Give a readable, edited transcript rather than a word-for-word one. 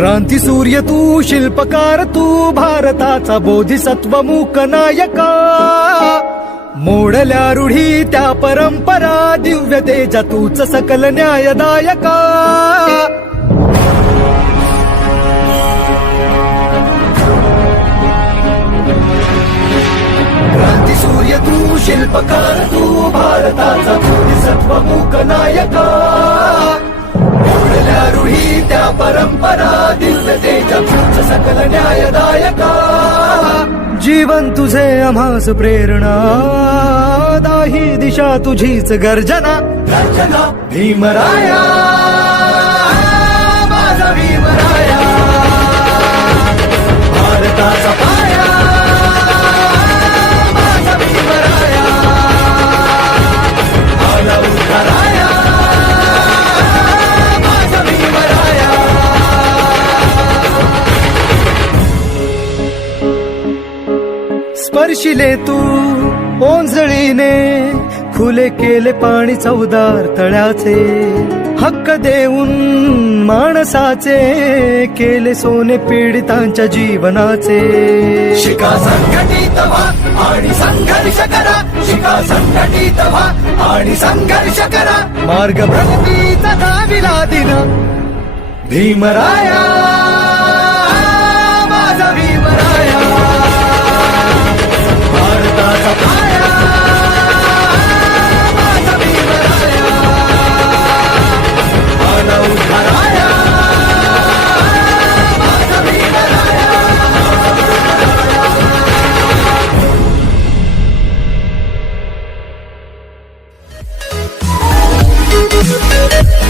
क्रांती सूर्य तू, शिल्पकार तू, भारताचा बोधिसत्व मूक नायका. मोडल्या रूढी त्या परंपरा, दिव्य तेजा तूच सकल न्यायदायका. क्रांती सूर्य तू, शिल्पकार तू, भारताचा बोधिसत्व मूक नायका. मोडल्या रूढी त्या परंपरा, दिव्य तेजा तूच सकल न्यायदायका. जीवन तुझे आम्हास प्रेरणा, दाही दिशा तुझीच गर्जना. गर्जना भीमराया, माझा भीमराया, भारताचा पाया, माझा भीमराया, आला उद्धाराया, माझा भीमराया. स्पर्शिले तू ओंजळीने, खुले केले पाणी चौदार तळ्याचे. हक्क देऊन माणसाचे, केले सोने पीडितांच्या जीवनाचे. शिका संघटित व्हा आणि संघर्ष करा, शिका संघटित व्हा आणि संघर्ष करा. मार्ग प्रगतीचा दाविला दिन, भीमराया, माझा भीमराया, भारताचा पाया,